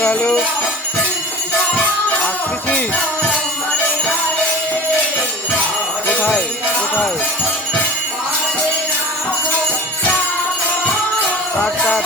Hello. আসতেছি। কোথায়? কোথায়? কাট কাট।